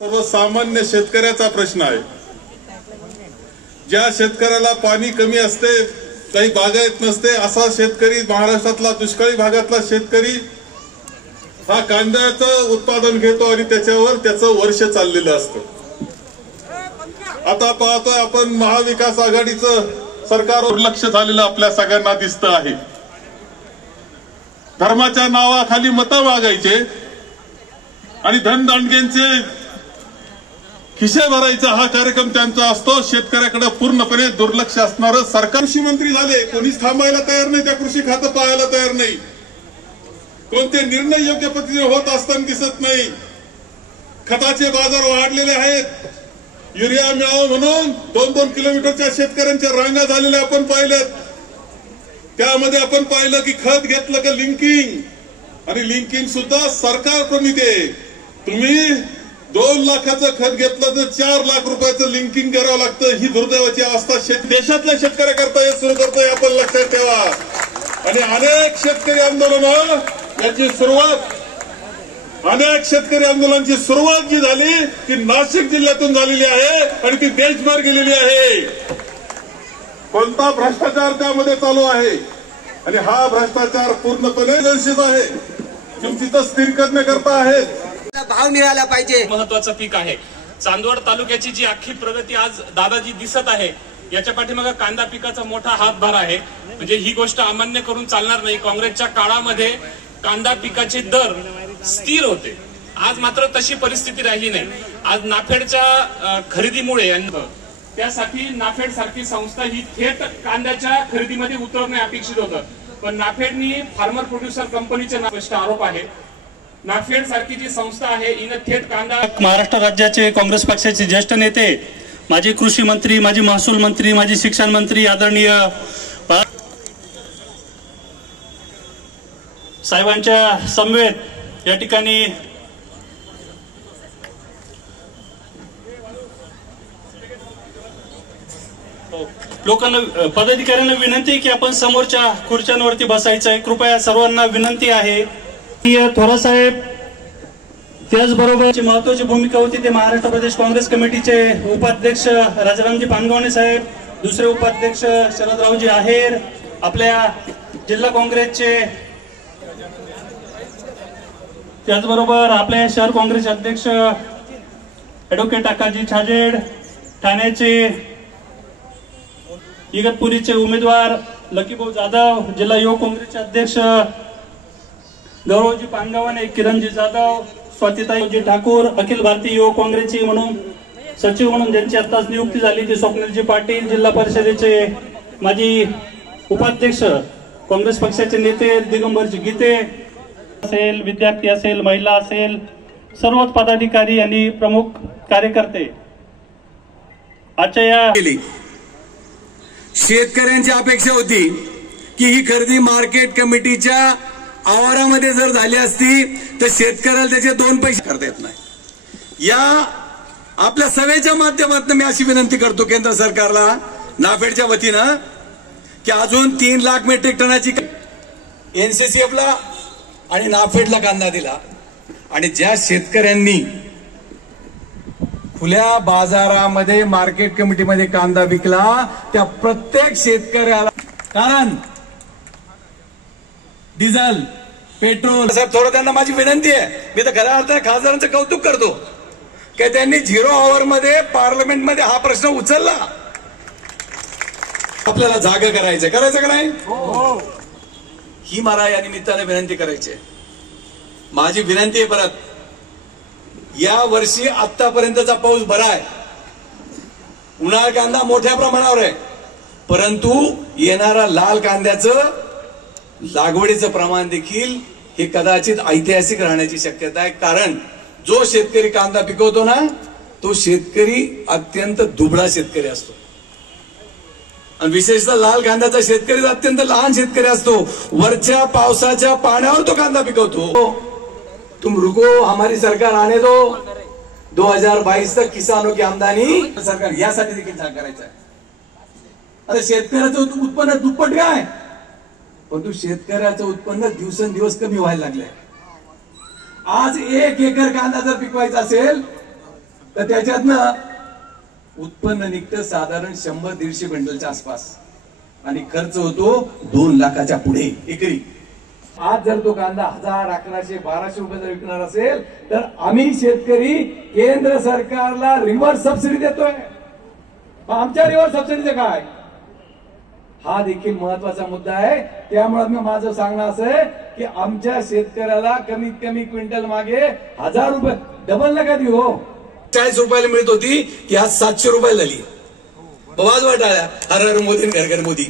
सर्वसामान्य शेतकऱ्याचा प्रश्न आहे। ज्या शेतकऱ्याला पाणी कमी असते, काही बागायत नसते, असा शेतकरी महाराष्ट्रातला दुष्काळी भागातला शेतकरी हा कांद्याचं उत्पादन घेतो आणि त्याच्यावर त्याचं वर्ष चाललेलं असतं। आता पाहतोय आपण महाविकास आघाडीचं सरकारवर लक्ष झालेलं आपल्या सगळ्यांना दिसतं आहे। धर्माच्या नावाखाली मतं मागायचे आणि धनदांडग्यांचे खिसे भरायचा हा कार्यक्रम त्यांचा असतो। शेतकऱ्याकडे पूर्णपणे दुर्लक्ष असणारं सरकार। कृषी मंत्री झाले, कोणीच थांबायला तयार नाही, त्या कृषी खातं पाहायला तयार नाही, कोणते निर्णय योग्य पद्धतीने होत असताना दिसत नाही। खताचे बाजार वाढलेले आहेत, युरिया मिळावं म्हणून 2-2 किलोमीटरच्या शेतकऱ्यांच्या रांगा झालेल्या आपण पाहिल्यात। त्यामध्ये आपण पाहिलं की खत घेतलं का लिंकिंग, आणि लिंकिंग सुद्धा सरकार प्रणीत आहे। तुम्ही 2 लाखाचं खत घेतलं तर 4 लाख रुपयाचं लिंकिंग करावं लागतं। ही दुर्दैवाची अवस्था देशातल्या शेतकऱ्याकरता हे सुरू करतोय, आपण लक्षात ठेवा। आणि अनेक शेतकरी आंदोलन याची सुरुवात, अनेक शेतकरी आंदोलनाची सुरुवात जी झाली ती नाशिक जिल्ह्यातून झालेली आहे आणि ती देशभर गेलेली आहे। कोणता भ्रष्टाचार त्यामध्ये चालू आहे आणि हा भ्रष्टाचार पूर्णपणे निषेध आहे, तुमची तर स्थिर करण्याकरता आहे। भाव मिळाला पाहिजे, महत्वाचं पीक आहे। चांदवड तालुक्याची जी अख्खी प्रगती आज दादाजी दिसत आहे, याच्या पाठीमागे कांदा पिकाचा मोठा हातभार आहे। म्हणजे ही गोष्ट अमान्य करून चालणार नाही। काँग्रेसच्या काळामध्ये कांदा पिकाचे दर स्थिर होते, आज मात्र तशी परिस्थिती राहिली नाही। आज नाफेडच्या खरेदीमुळे त्यासाठी नाफेड सारखी संस्था ही थेट कांद्याच्या खरेदीमध्ये उतरणे अपेक्षित होतं, पण नाफेडनी फार्मर प्रोड्युसर कंपनीचे आरोप आहे। नाफेड सारखी जी संस्था आहे हिने थेट कांदा। महाराष्ट्र राज्याचे काँग्रेस पक्षाचे ज्येष्ठ नेते, माजी कृषी मंत्री, माजी महसूल मंत्री, माजी शिक्षण मंत्री आदरणीय साहेबांच्या समवेत या ठिकाणी लोकांना, पदाधिकाऱ्यांना विनंती की आपण समोरच्या खुर्च्यांवरती बसायचं आहे। कृपया सर्वांना विनंती आहे। थोरासाहेब त्याचबरोबर महत्वाची भूमिका होती ते महाराष्ट्र प्रदेश काँग्रेस कमिटीचे उपाध्यक्ष राजारामजी पानगावणे साहेब, दुसरे उपाध्यक्ष शरदरावजी आहेर, आपल्या जिल्हा काँग्रेसचे, त्याचबरोबर आपल्या शहर काँग्रेस अध्यक्ष ॲडव्होकेट अक्काजी छाजेड, ठाण्याचे इगतपुरीचे उमेदवार लकीभाऊ जाधव, जिल्हा युवक काँग्रेसचे अध्यक्ष गौरवजी पानगावणे, किरणजी जाधव, स्वातीताईजी ठाकूर, अखिल भारतीय युवक काँग्रेसची म्हणून सचिव म्हणून ज्यांची आताच नियुक्ती झाली ती स्वप्नीलजी पाटील, जिल्हा परिषदेचे माजी उपाध्यक्ष काँग्रेस पक्षाचे नेते दिगंबरजी गीते असेल, विद्यार्थी असेल, महिला असेल, सर्वच पदाधिकारी आणि प्रमुख कार्यकर्ते आजच्या या शेतकऱ्यांची अपेक्षा होती की ही खरेदी मार्केट कमिटीच्या आवारामध्ये जर झाली असती तर शेतकऱ्याला त्याचे 2 पैसे करता येत नाही। या आपल्या सभेच्या माध्यमातून मी अशी विनंती करतो केंद्र सरकारला नाफेडच्या वतीनं की अजून 3 लाख मेट्रिक टनाची एनसीसीएफला आणि नाफेडला कांदा दिला, आणि ज्या शेतकऱ्यांनी खुल्या बाजारामध्ये मार्केट कमिटीमध्ये कांदा विकला त्या प्रत्येक शेतकऱ्याला, कारण डिझेल, पेट्रोल, थोडं त्यांना माझी विनंती आहे, मी तर खऱ्या अर्थाने खासदारांचं कौतुक करतो की त्यांनी 0 आवर मध्ये पार्लमेंटमध्ये हा प्रश्न उचलला। आपल्याला जागा करायचं का नाही, ही मला या निमित्ताने विनंती करायची आहे। माझी विनंती आहे परत, या वर्षी आतापर्यंतचा पाऊस बरा आहे, उन्हाळा कांदा मोठ्या प्रमाणावर आहे, परंतु येणारा लाल कांद्याचं लागवडीचं प्रमाण देखील हे कदाचित ऐतिहासिक राहण्याची शक्यता आहे। कारण जो शेतकरी कांदा पिकवतो ना तो शेतकरी अत्यंत दुबळा शेतकरी असतो, आणि विशेषतः लाल कांद्याचा शेतकरी अत्यंत लहान शेतकरी असतो। वरच्या पावसाच्या पाण्यावर तो कांदा पिकवतो। तुम रुको, हमारी सरकार आने दो, 2022 तक किसानों की आमदनी सरकार यासाठी देखील करायचं आहे। आता शेतकऱ्याचं उत्पन्न दुप्पट काय, परंतु शेतकऱ्याचं उत्पन्न दिवसेंदिवस कमी व्हायला लागलंय। आज 1 एकर कांदा जर पिकवायचा असेल तर त्याच्यातनं उत्पन्न निघतं साधारण 100-150 क्विंटलच्या आसपास आणि खर्च होतो 2 लाखाच्या पुढे एकरी. आज जर तो कांदा 1000, 1100, 1200 रुपये जर विकणार असेल तर आम्ही शेतकरी केंद्र सरकारला रिव्हर्स सबसिडी देतोय. आमच्या रिव्हर्स सबसिडीचं काय, हा देखील महत्वाचा मुद्दा आहे. त्यामुळे मी माझं सांगणं असं आहे की आमच्या शेतकऱ्याला कमीत कमी क्विंटल मागे 1000 रुपये डबल नका देऊ. 40 रुपयाला मिळत होती ती आज 700 रुपये झाली. वाज वाटाळ्या हर हर मोदी घर घर मोदी.